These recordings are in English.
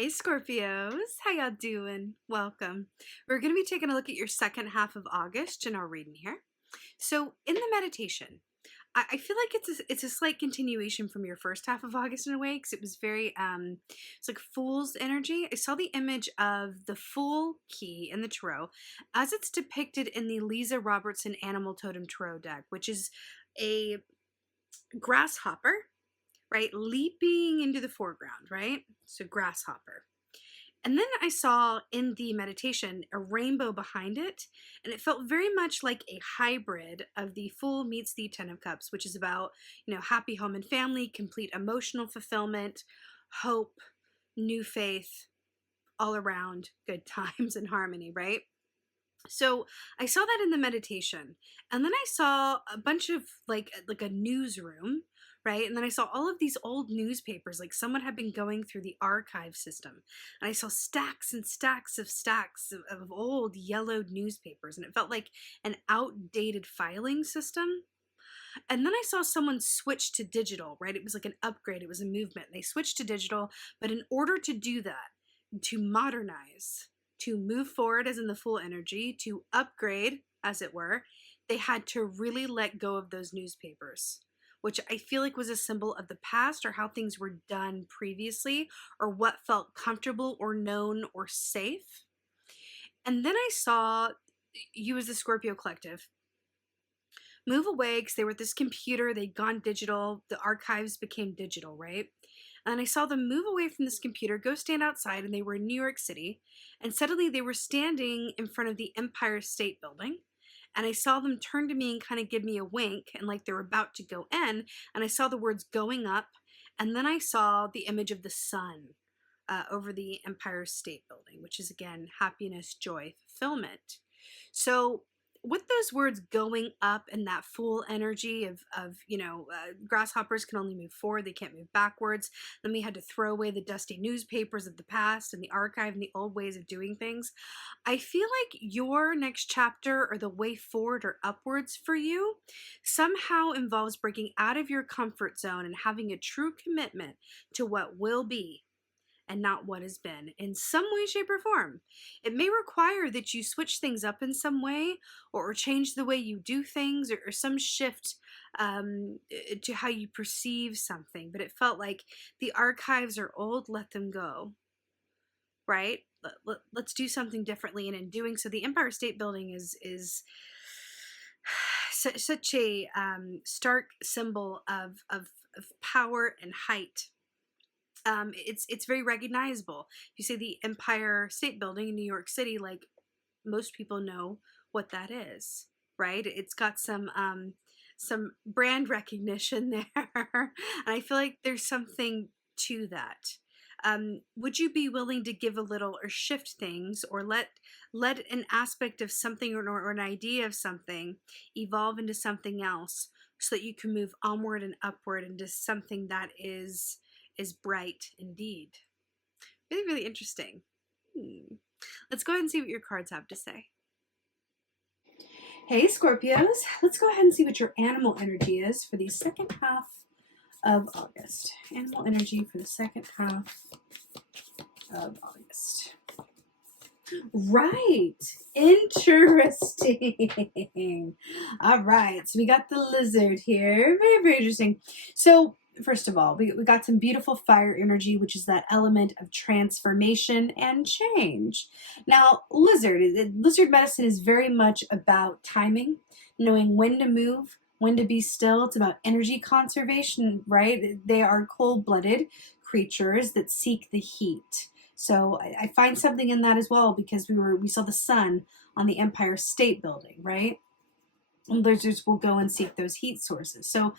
Hey Scorpios, how y'all doing? Welcome. We're going to be taking a look at your second half of August in our reading here. So in the meditation, I feel like it's a slight continuation from your first half of August in a way, because it was very it's like fool's energy. I saw the image of the Fool key in the tarot as it's depicted in the Lisa Robertson Animal Totem Tarot deck, which is a grasshopper, right, leaping into the foreground, right? So grasshopper. And then I saw in the meditation a rainbow behind it, and it felt very much like a hybrid of the Fool meets the Ten of Cups, which is about, happy home and family, complete emotional fulfillment, hope, new faith, all around good times and harmony, right? So I saw that in the meditation, and then I saw a bunch of like a newsroom, right? And then I saw all of these old newspapers, like someone had been going through the archive system, and I saw stacks and stacks of old yellowed newspapers, and it felt like an outdated filing system. And then I saw someone switch to digital, right? It was like an upgrade, it was a movement. They switched to digital, but in order to do that, to modernize, to move forward as in the Fool energy, to upgrade, as it were, they had to really let go of those newspapers, which I feel like was a symbol of the past or how things were done previously or what felt comfortable or known or safe. And then I saw you as the Scorpio collective move away because they were at this computer, they'd gone digital, the archives became digital, right? And I saw them move away from this computer, go stand outside, and they were in New York City. And suddenly they were standing in front of the Empire State Building. And I saw them turn to me and kind of give me a wink, and like they were about to go in. And I saw the words going up. And then I saw the image of the sun over the Empire State Building, which is again happiness, joy, fulfillment. So with those words going up and that Fool energy of grasshoppers can only move forward, they can't move backwards. Then we had to throw away the dusty newspapers of the past and the archive and the old ways of doing things. I feel like your next chapter or the way forward or upwards for you somehow involves breaking out of your comfort zone and having a true commitment to what will be and not what has been in some way, shape, or form. It may require that you switch things up in some way or change the way you do things or some shift to how you perceive something. But it felt like the archives are old, let them go, right? Let's do something differently. And in doing so, the Empire State Building is such a stark symbol of power and height. It's very recognizable. If you say the Empire State Building in New York City, like most people know what that is, right? It's got some brand recognition there, and I feel like there's something to that. Would you be willing to give a little or shift things or let an aspect of something or an idea of something evolve into something else so that you can move onward and upward into something that is bright indeed? Really, really interesting. Let's go ahead and see what your cards have to say. Hey Scorpios, let's go ahead and see what your animal energy is for the second half of August. Animal energy for the second half of August. Right. Interesting. All right. So we got the lizard here. Very, very interesting. So first of all, we got some beautiful fire energy, which is that element of transformation and change. Now, lizard medicine is very much about timing, knowing when to move, when to be still. It's about energy conservation, right? They are cold-blooded creatures that seek the heat. So I find something in that as well, because we saw the sun on the Empire State Building, right? And lizards will go and seek those heat sources. So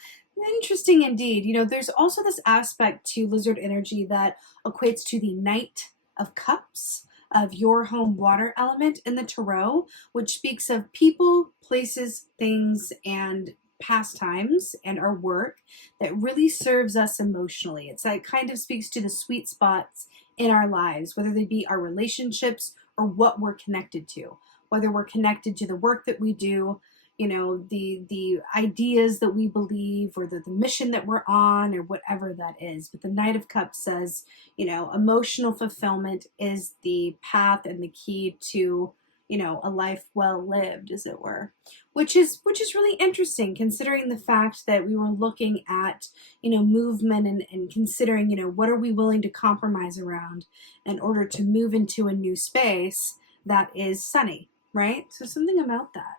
interesting indeed. There's also this aspect to lizard energy that equates to the Knight of Cups of your home water element in the tarot, which speaks of people, places, things, and pastimes and our work that really serves us emotionally. It's that kind of speaks to the sweet spots in our lives, whether they be our relationships or what we're connected to, whether we're connected to the work that we do, you know, the ideas that we believe, or the mission that we're on, or whatever that is. But the Knight of Cups says, you know, emotional fulfillment is the path and the key to, you know, a life well lived, as it were, which is really interesting, considering the fact that we were looking at, you know, movement, and considering, you know, what are we willing to compromise around in order to move into a new space that is sunny, right? So something about that.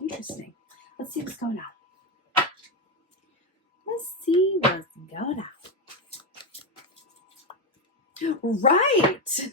Interesting. Let's see what's going on. Let's see what's going on. Right.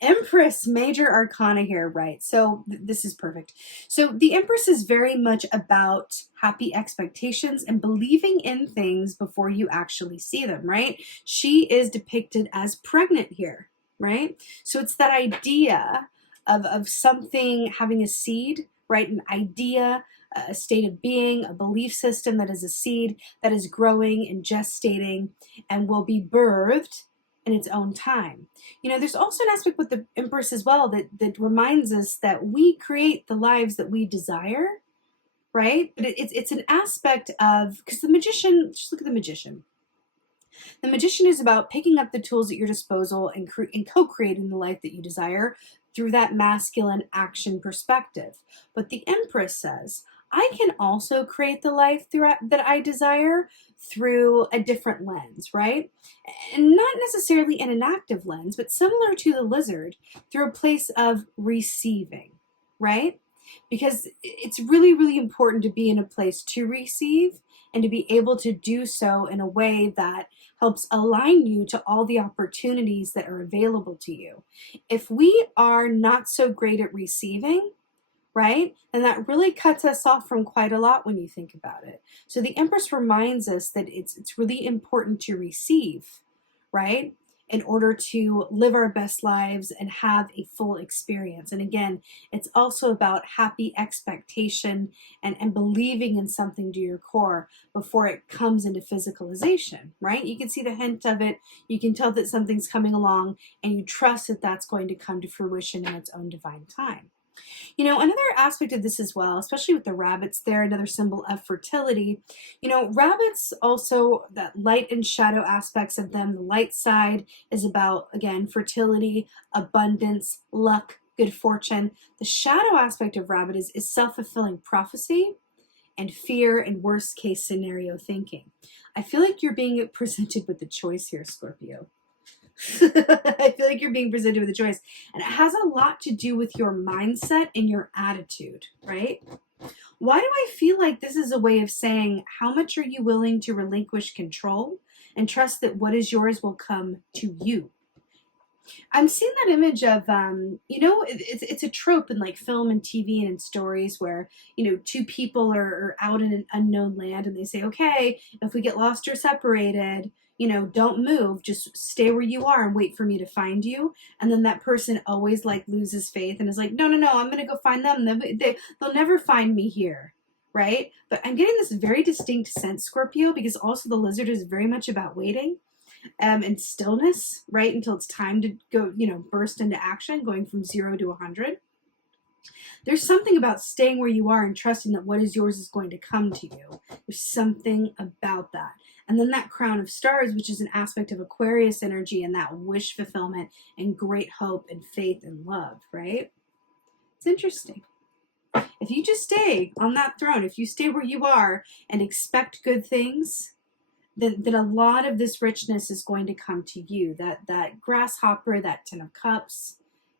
Empress, major arcana here, right? So this is perfect. So the Empress is very much about happy expectations and believing in things before you actually see them, right? She is depicted as pregnant here, right? So it's that idea of something having a seed, right? An idea, a state of being, a belief system that is a seed that is growing and gestating and will be birthed in its own time. You know, there's also an aspect with the Empress as well that reminds us that we create the lives that we desire, right? But it's an aspect of, because the Magician, just look at the Magician. The Magician is about picking up the tools at your disposal and co-creating the life that you desire through that masculine action perspective. But the Empress says, I can also create the life that I desire through a different lens, right? And not necessarily in an active lens, but similar to the lizard, through a place of receiving, right? Because it's really, really important to be in a place to receive and to be able to do so in a way that helps align you to all the opportunities that are available to you. If we are not so great at receiving, right, then that really cuts us off from quite a lot when you think about it. So the Empress reminds us that it's really important to receive, right, in order to live our best lives and have a full experience. And again, it's also about happy expectation and believing in something to your core before it comes into physicalization, right? You can see the hint of it. You can tell that something's coming along, and you trust that that's going to come to fruition in its own divine time. You know, another aspect of this as well, especially with the rabbits there, another symbol of fertility. You know, rabbits also, that light and shadow aspects of them. The light side is about, again, fertility, abundance, luck, good fortune. The shadow aspect of rabbit is self-fulfilling prophecy and fear and worst case scenario thinking. I feel like you're being presented with the choice here, Scorpio. I feel like you're being presented with a choice, and it has a lot to do with your mindset and your attitude, right? Why do I feel like this is a way of saying, how much are you willing to relinquish control and trust that what is yours will come to you? I'm seeing that image of, you know, it's a trope in like film and TV and in stories where, you know, two people are out in an unknown land, and they say, okay, if we get lost or separated, you know, don't move, just stay where you are and wait for me to find you. And then that person always like loses faith and is like, no, I'm going to go find them. They'll never find me here, right? But I'm getting this very distinct sense, Scorpio, because also the lizard is very much about waiting. And stillness, right, until it's time to go, you know, burst into action, going from 0 to 100. There's something about staying where you are and trusting that what is yours is going to come to you. There's something about that. And then that crown of stars, which is an aspect of Aquarius energy and that wish fulfillment and great hope and faith and love, right? It's interesting. If you just stay on that throne, if you stay where you are and expect good things, then a lot of this richness is going to come to you. That grasshopper, that 10 of cups,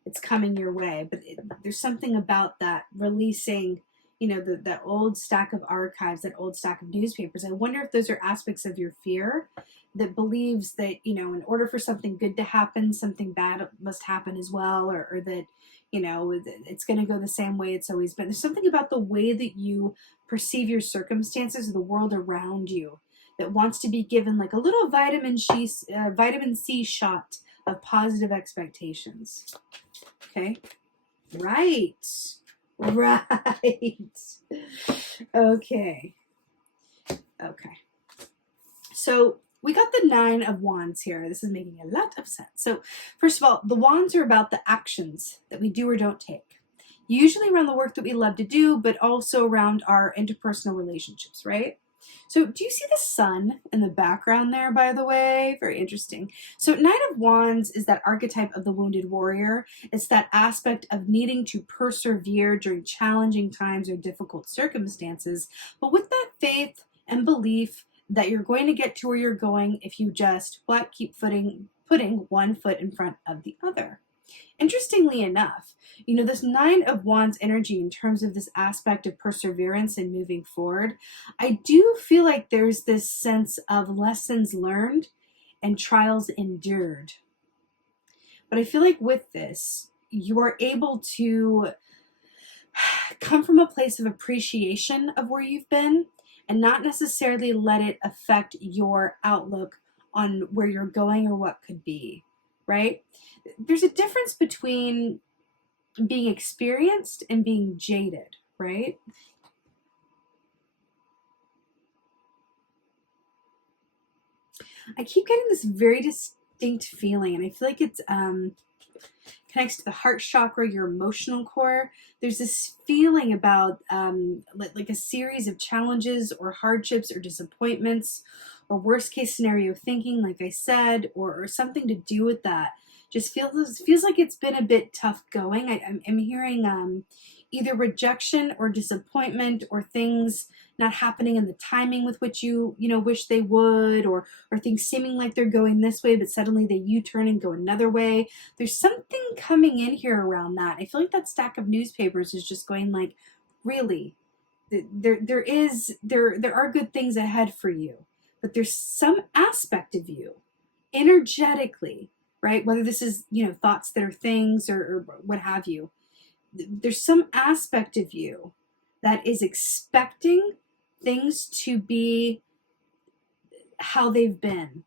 it's coming your way. But there's something about that releasing, you know, that old stack of archives, that old stack of newspapers. I wonder if those are aspects of your fear that believes that, you know, in order for something good to happen, something bad must happen as well, or that, you know, it's going to go the same way it's always been. There's something about the way that you perceive your circumstances or the world around you that wants to be given like a little vitamin C shot of positive expectations. Okay? Right. Okay. So we got the 9 of Wands here. This is making a lot of sense. So first of all, the Wands are about the actions that we do or don't take. usually around the work that we love to do, but also around our interpersonal relationships, right? So do you see the sun in the background there, by the way? Very interesting. So Nine of Wands is that archetype of the wounded warrior. It's that aspect of needing to persevere during challenging times or difficult circumstances, but with that faith and belief that you're going to get to where you're going if you just keep putting one foot in front of the other. Interestingly enough, this Nine of Wands energy in terms of this aspect of perseverance and moving forward, I do feel like there's this sense of lessons learned and trials endured. But I feel like with this, you are able to come from a place of appreciation of where you've been and not necessarily let it affect your outlook on where you're going or what could be, right? There's a difference between being experienced and being jaded, right? I keep getting this very distinct feeling, and I feel like it's connects to the heart chakra, your emotional core. There's this feeling about like a series of challenges or hardships or disappointments or worst case scenario thinking, like I said, or something to do with that. Just feels like it's been a bit tough going. I'm hearing either rejection or disappointment or things not happening in the timing with which you wish they would, or things seeming like they're going this way, but suddenly they U-turn and go another way. There's something coming in here around that. I feel like that stack of newspapers is just going like, really, there are good things ahead for you, but there's some aspect of you energetically, right? Whether this is, thoughts that are things or what have you, there's some aspect of you that is expecting things to be how they've been.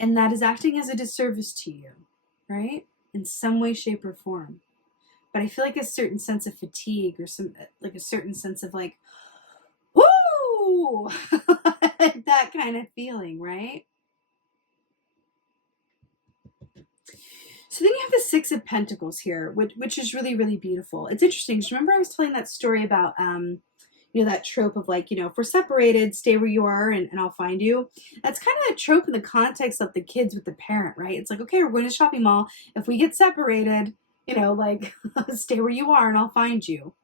And that is acting as a disservice to you, right? In some way, shape, or form. But I feel like a certain sense of fatigue or a certain sense of like, whoo! That kind of feeling, right? So then you have the Six of Pentacles here, which is really, really beautiful. It's interesting. Remember I was telling that story about, that trope of like, if we're separated, stay where you are and I'll find you. That's kind of a trope in the context of the kids with the parent, right? It's like, okay, we're going to the shopping mall. If we get separated, stay where you are and I'll find you.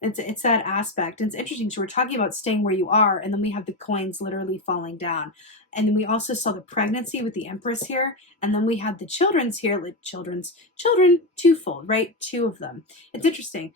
It's that aspect. And it's interesting. So we're talking about staying where you are, and then we have the coins literally falling down. And then we also saw the pregnancy with the Empress here. And then we had the children's here, like children twofold, right? Two of them. It's interesting.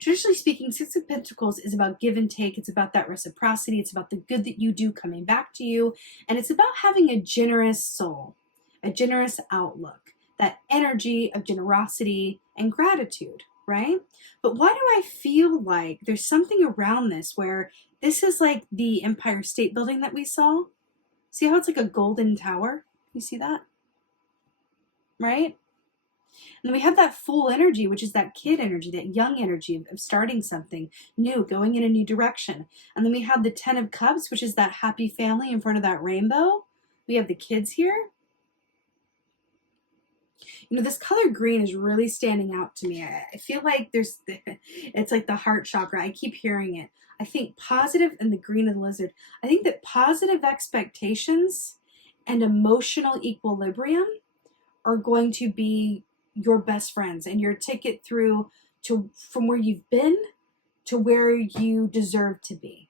Traditionally speaking, Six of Pentacles is about give and take. It's about that reciprocity. It's about the good that you do coming back to you. And it's about having a generous soul, a generous outlook, that energy of generosity and gratitude, right? But why do I feel like there's something around this where this is like the Empire State Building that we saw? See how it's like a golden tower? You see that? Right? And then we have that full energy, which is that kid energy, that young energy of starting something new, going in a new direction. And then we have the 10 of Cups, which is that happy family in front of that rainbow. We have the kids here. This color green is really standing out to me. I feel like it's like the heart chakra. I keep hearing it. I think positive, and the green of the lizard. I think that positive expectations and emotional equilibrium are going to be your best friends and your ticket through from where you've been to where you deserve to be.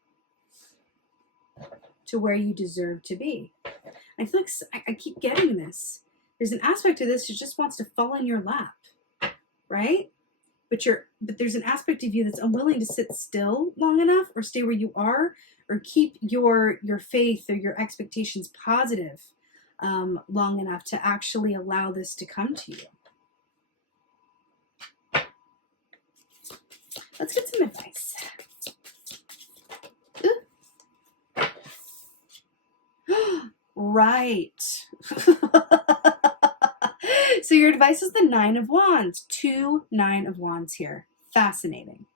To where you deserve to be. I feel like I keep getting this. There's an aspect of this that just wants to fall in your lap, right? But there's an aspect of you that's unwilling to sit still long enough or stay where you are or keep your faith or your expectations positive long enough to actually allow this to come to you. Let's get some advice. Right. So your advice is the 9 of Wands. 2 9 of Wands here. Fascinating.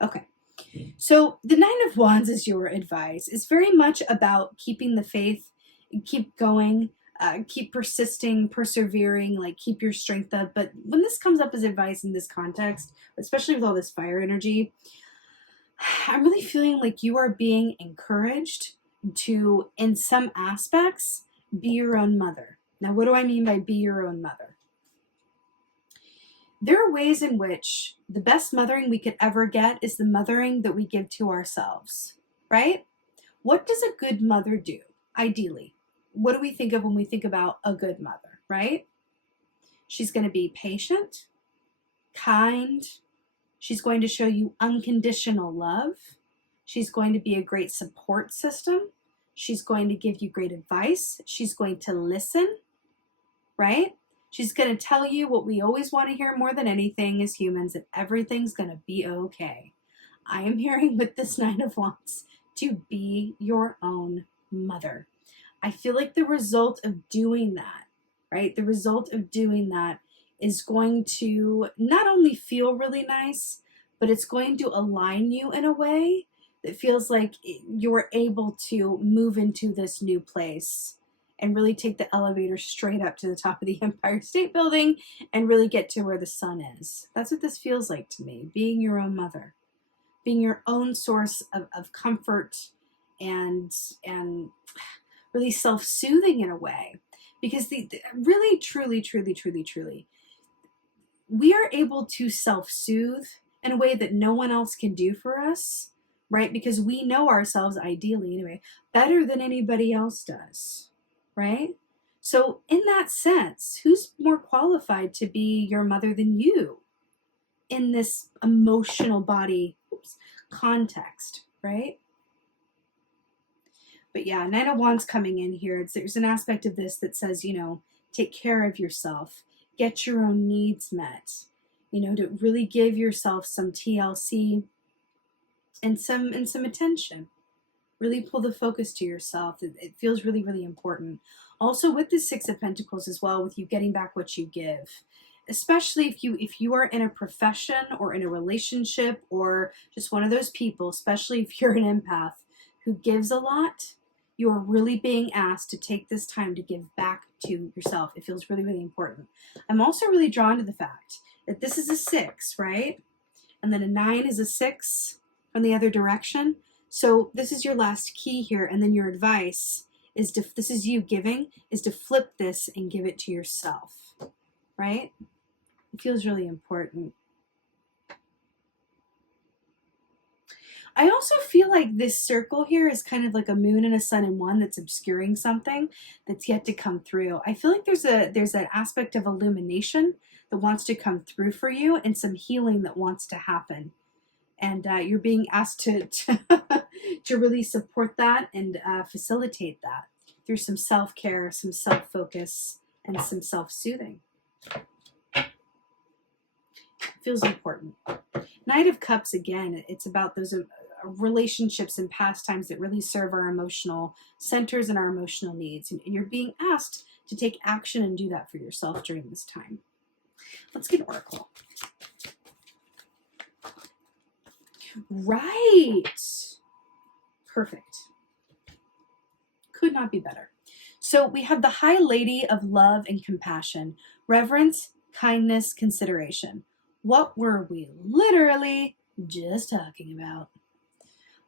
Okay. So the 9 of Wands is your advice. It's very much about keeping the faith, keep going, keep persisting, persevering, like keep your strength up. But when this comes up as advice in this context, especially with all this fire energy, I'm really feeling like you are being encouraged to, in some aspects, be your own mother. Now, what do I mean by be your own mother? There are ways in which the best mothering we could ever get is the mothering that we give to ourselves, right? What does a good mother do, ideally? What do we think of when we think about a good mother, right? She's going to be patient, kind. She's going to show you unconditional love. She's going to be a great support system. She's going to give you great advice. She's going to listen, right? She's going to tell you what we always want to hear more than anything as humans, that everything's going to be okay. I am hearing with this Nine of Wands to be your own mother. I feel like the result of doing that, right? The result of doing that is going to not only feel really nice, but it's going to align you in a way that feels like you're able to move into this new place and really take the elevator straight up to the top of the Empire State Building and really get to where the sun is. That's what this feels like to me, being your own mother, being your own source of comfort and really self-soothing in a way. Because really, truly, we are able to self-soothe in a way that no one else can do for us, right? Because we know ourselves, ideally anyway, better than anybody else does, right? So in that sense, who's more qualified to be your mother than you in this emotional body context, right? But yeah, Nine of Wands coming in here. There's an aspect of this that says, take care of yourself, get your own needs met, to really give yourself some TLC and some attention. Really pull the focus to yourself. It feels really, really important. Also with the Six of Pentacles as well, with you getting back what you give. Especially if you are in a profession or in a relationship or just one of those people, especially if you're an empath who gives a lot, you are really being asked to take this time to give back to yourself. It feels really, really important. I'm also really drawn to the fact that this is a 6, right? And then a 9 is a 6 from the other direction. So this is your last key here, and then your advice is this is you giving, is to flip this and give it to yourself, right? It feels really important. I also feel like this circle here is kind of like a moon and a sun in one that's obscuring something that's yet to come through. I feel like there's an aspect of illumination that wants to come through for you and some healing that wants to happen. And you're being asked to really support that and facilitate that through some self-care, some self-focus, and some self-soothing. Feels important. Knight of Cups, again, it's about those relationships and pastimes that really serve our emotional centers and our emotional needs. And you're being asked to take action and do that for yourself during this time. Let's get an oracle. Right. Perfect. Could not be better. So we have the High Lady of Love and Compassion, reverence, kindness, consideration. What were we literally just talking about?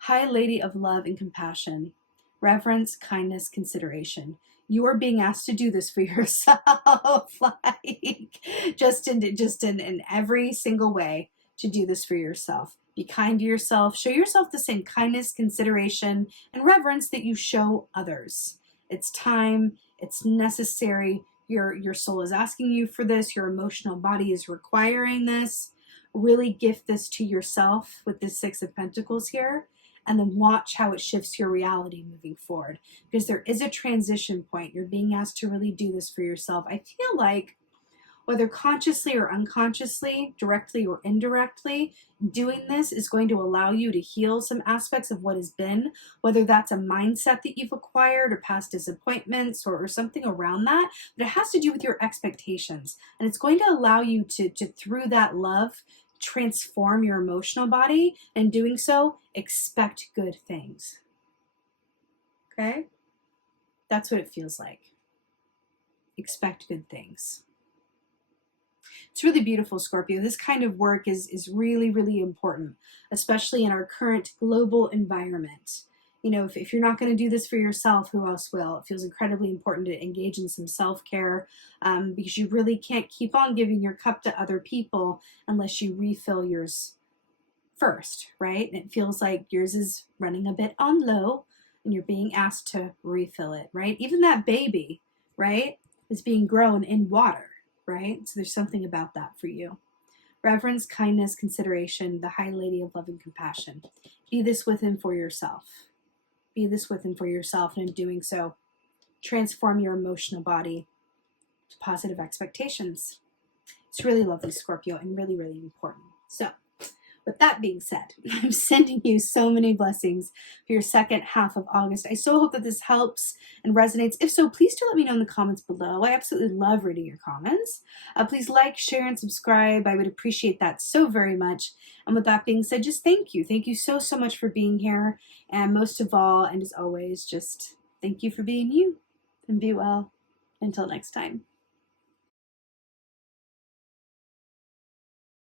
High Lady of Love and Compassion, reverence, kindness, consideration. You are being asked to do this for yourself, like just in every single way to do this for yourself. Be kind to yourself. Show yourself the same kindness, consideration, and reverence that you show others. It's time. It's necessary. Your soul is asking you for this. Your emotional body is requiring this. Really gift this to yourself with this Six of Pentacles here, and then watch how it shifts your reality moving forward. Because there is a transition point. You're being asked to really do this for yourself. I feel like whether consciously or unconsciously, directly or indirectly, doing this is going to allow you to heal some aspects of what has been, whether that's a mindset that you've acquired or past disappointments or something around that, but it has to do with your expectations. And it's going to allow you to through that love, transform your emotional body, and doing so, expect good things. Okay? That's what it feels like. expect good things. It's really beautiful, Scorpio. This kind of work is really, really important, especially in our current global environment. You know, if you're not going to do this for yourself, who else will? It feels incredibly important to engage in some self-care, because you really can't keep on giving your cup to other people unless you refill yours first, right? And it feels like yours is running a bit on low and you're being asked to refill it, right? Even that baby, right, is being grown in water, right? So there's something about that for you. Reverence, kindness, consideration, the High Lady of Love and Compassion. Be this with and for yourself. Be this with and for yourself, and in doing so, transform your emotional body to positive expectations. It's really lovely, Scorpio, and really, really important. So, with that being said, I'm sending you so many blessings for your second half of August. I so hope that this helps and resonates. If so, please do let me know in the comments below. I absolutely love reading your comments. Please like, share, and subscribe. I would appreciate that so very much. And with that being said, just thank you. Thank you so, so much for being here. And most of all, and as always, just thank you for being you. And be well. Until next time.